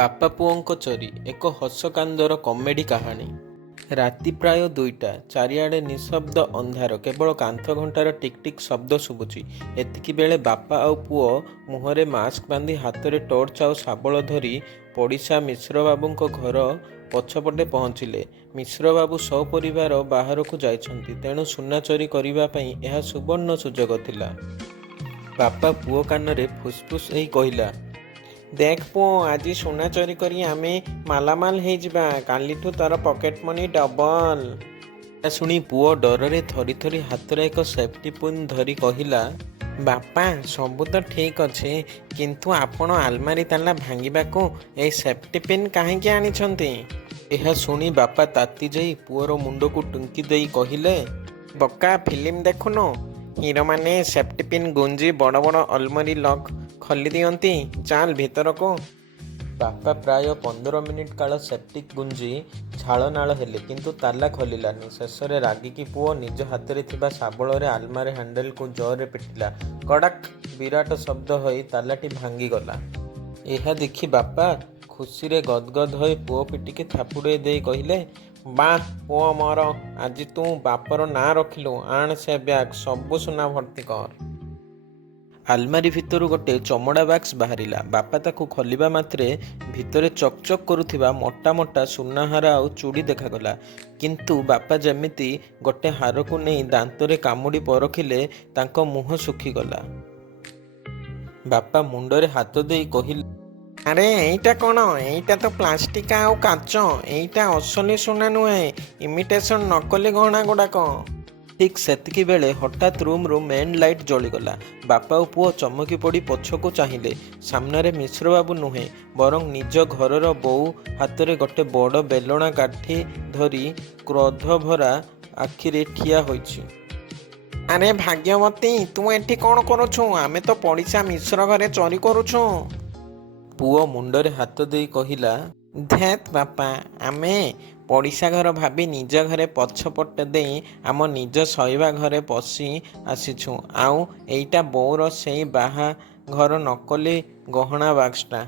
ବାପା ପୁଅଙ୍କ ଚୋରି ଏକ ହସକାନ୍ଦର କମେଡି କାହାଣୀ। ରାତି ପ୍ରାୟ 2ଟା। ଚାରିଆଡ଼େ ନିଶବ୍ଦ ଅନ୍ଧାର, କେବଳ କାନ୍ଥ ଘଣ୍ଟାର ଟିକ୍ ଟିକ୍ ଶବ୍ଦ ଶୁଭୁଛି। ଏତିକି ବେଳେ ବାପା ଆଉ ପୁଅ ମୁହଁରେ ମାସ୍କ ବାନ୍ଧି ହାତରେ ଟର୍ଚ୍ଚ ଆଉ ଶାବଳ ଧରି ପଡ଼ିଶା ମିଶ୍ରବାବୁଙ୍କ ଘର ପଛପଟେ ପହଞ୍ଚିଲେ। ମିଶ୍ରବାବୁ ସପରିବାର ବାହାରକୁ ଯାଇଛନ୍ତି, ତେଣୁ ସୁନା ଚୋରି କରିବା ପାଇଁ ଏହା ସୁବର୍ଣ୍ଣ ସୁଯୋଗ ଥିଲା। ବାପା ପୁଅ କାନରେ ଫୁସ୍ଫୁସ୍ ହେଇ କହିଲା, ଦେଖ ପୁଅ, ଆଜି ସୁନା ଚୋରି କରି ଆମେ ମାଲାମାଲ ହେଇଯିବା। କାଲିଠୁ ତୋର ପକେଟ ମନି ଡବଲ। ଏହା ଶୁଣି ପୁଅ ଡରରେ ଥରି ଥରି ହାତରେ ଏକ ସେଫ୍ଟି ପିନ୍ ଧରି କହିଲା, ବାପା ସବୁ ତ ଠିକ୍ ଅଛି, କିନ୍ତୁ ଆପଣ ଆଲମାରୀ ତାଲା ଭାଙ୍ଗିବାକୁ ଏଇ ସେଫ୍ଟି ପିନ୍ କାହିଁକି ଆଣିଛନ୍ତି? ଏହା ଶୁଣି ବାପା ତାତି ଯାଇ ପୁଅର ମୁଣ୍ଡକୁ ଟୁଙ୍କି ଦେଇ କହିଲେ, ବକା ଫିଲ୍ମ ଦେଖୁନୁ? ହିରୋମାନେ ସେଫ୍ଟି ପିନ୍ ଗୁଞ୍ଜି ବଡ଼ ବଡ଼ ଆଲମାରୀ ଲକ୍ ଖୋଲି ଦିଅନ୍ତି। ଚାଲ ଭିତରକୁ। ବାପା ପ୍ରାୟ 15 ମିନିଟ୍ କାଳ ସେଫ୍ଟି ଗୁଞ୍ଜି ଝାଳନାଳ ହେଲେ, କିନ୍ତୁ ତାଲା ଖୋଲିଲାନି। ଶେଷରେ ରାଗିକି ପୁଅ ନିଜ ହାତରେ ଥିବା ଶାବଳରେ ଆଲମାରୀ ହ୍ୟାଣ୍ଡେଲକୁ ଜୋରରେ ପିଟିଲା। କଡ଼ାକ୍ ବିରାଟ ଶବ୍ଦ ହୋଇ ତାଲାଟି ଭାଙ୍ଗିଗଲା। ଏହା ଦେଖି ବାପା ଖୁସିରେ ଗଦଗଦ ହୋଇ ପୁଅ ପିଠିକି ଥାପୁଡ଼େଇ ଦେଇ କହିଲେ, ବାଃ ପୁଅ ମୋର, ଆଜି ତୁ ବାପର ନାଁ ରଖିଲୁ। ଆଣ ସେ ବ୍ୟାଗ୍, ସବୁ ସୁନା ଭର୍ତ୍ତି କର। ଆଲମାରୀ ଭିତରୁ ଗୋଟେ ଚମଡ଼ା ବାକ୍ସ ବାହାରିଲା। ବାପା ତାକୁ ଖୋଲିବା ମାତ୍ରେ ଭିତରେ ଚକ୍ ଚକ୍ କରୁଥିବା ମୋଟା ମୋଟା ସୁନାହାର ଆଉ ଚୁଡ଼ି ଦେଖାଗଲା। କିନ୍ତୁ ବାପା ଯେମିତି ଗୋଟେ ହାରକୁ ନେଇ ଦାନ୍ତରେ କାମୁଡ଼ି ପରଖିଲେ, ତାଙ୍କ ମୁହଁ ଶୁଖିଗଲା। ବାପା ମୁଣ୍ଡରେ ହାତ ଦେଇ କହିଲେ, ଆରେ ଏଇଟା କ'ଣ? ଏଇଟା ତ ପ୍ଲାଷ୍ଟିକ ଆଉ କାଚ। ଏଇଟା ଅସଲି ସୁନା ନୁହେଁ, ଇମିଟେସନ ନକଲି ଗହଣା ଗୁଡ଼ାକ। ଠିକ୍ ସେତିକି ବେଳେ ହଠାତ୍ ରୁମ୍ରୁ ମେନ୍ ଲାଇଟ୍ ଜଳିଗଲା। ବାପା ଓ ପୁଅ ଚମକି ପଡ଼ି ପଛକୁ ଚାହିଁଲେ। ସାମ୍ନାରେ ମିଶ୍ରବାବୁ ନୁହେଁ, ବରଂ ନିଜ ଘରର ବୋଉ ହାତରେ ଗୋଟେ ବଡ଼ ବେଲଣା କାଠି ଧରି କ୍ରୋଧଭରା ଆଖିରେ ଠିଆ ହୋଇଛି। ଆରେ ଭାଗ୍ୟବତୀ, ତୁ ଏଠି କ'ଣ କରୁଛୁ? ଆମେ ତ ପଡ଼ିଶା ମିଶ୍ର ଘରେ ଚୋରି କରୁଛୁ। ପୁଅ ମୁଣ୍ଡରେ ହାତ ଦେଇ କହିଲା, ଧେତ୍ ବାପା, ଆମେ ପଡ଼ିଶା ଘର ଭାବି ନିଜ ଘରେ ପଛପଟ ଦେଇ ଆମ ନିଜ ଶୋଇବା ଘରେ ପଶି ଆସିଛୁ। ଆଉ ଏଇଟା ବୋଉର ସେଇ ବାହାଘର ନକଲି ଗହଣା ବାକ୍ସଟା।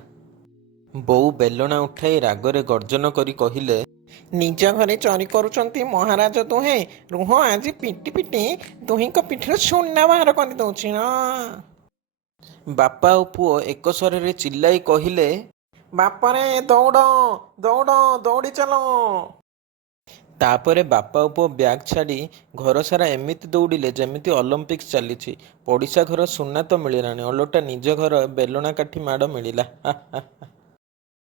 ବୋଉ ବେଲଣା ଉଠାଇ ରାଗରେ ଗର୍ଜନ କରି କହିଲେ, ନିଜ ଘରେ ଚୋରି କରୁଛନ୍ତି ମହାରାଜ ଦୁହେଁ? ରୁହ, ଆଜି ପିଟି ପିଟି ଦୁହିଁଙ୍କ ପିଠିରୁ ସୁନା ବାହାର କରିଦେଉଛି। ବାପା ଓ ପୁଅ ଏକ ସ୍ୱରରେ ଚିଲ୍ଲାଇ କହିଲେ, ବାପରେ ଦୌଡ଼ ଦୌଡ଼, ଦୌଡ଼ି ଚାଲ। ତାପରେ ବାପା ଓ ପୁଅ ବ୍ୟାଗ୍ ଛାଡ଼ି ଘର ସାରା ଏମିତି ଦୌଡ଼ିଲେ ଯେମିତି ଅଲିମ୍ପିକ୍ସ ଚାଲିଛି। ପଡ଼ିଶା ଘର ସୁନା ତ ମିଳିଲାନି, ଓଲଟା ନିଜ ଘର ବେଲଣା କାଠି ମାଡ଼ ମିଳିଲା।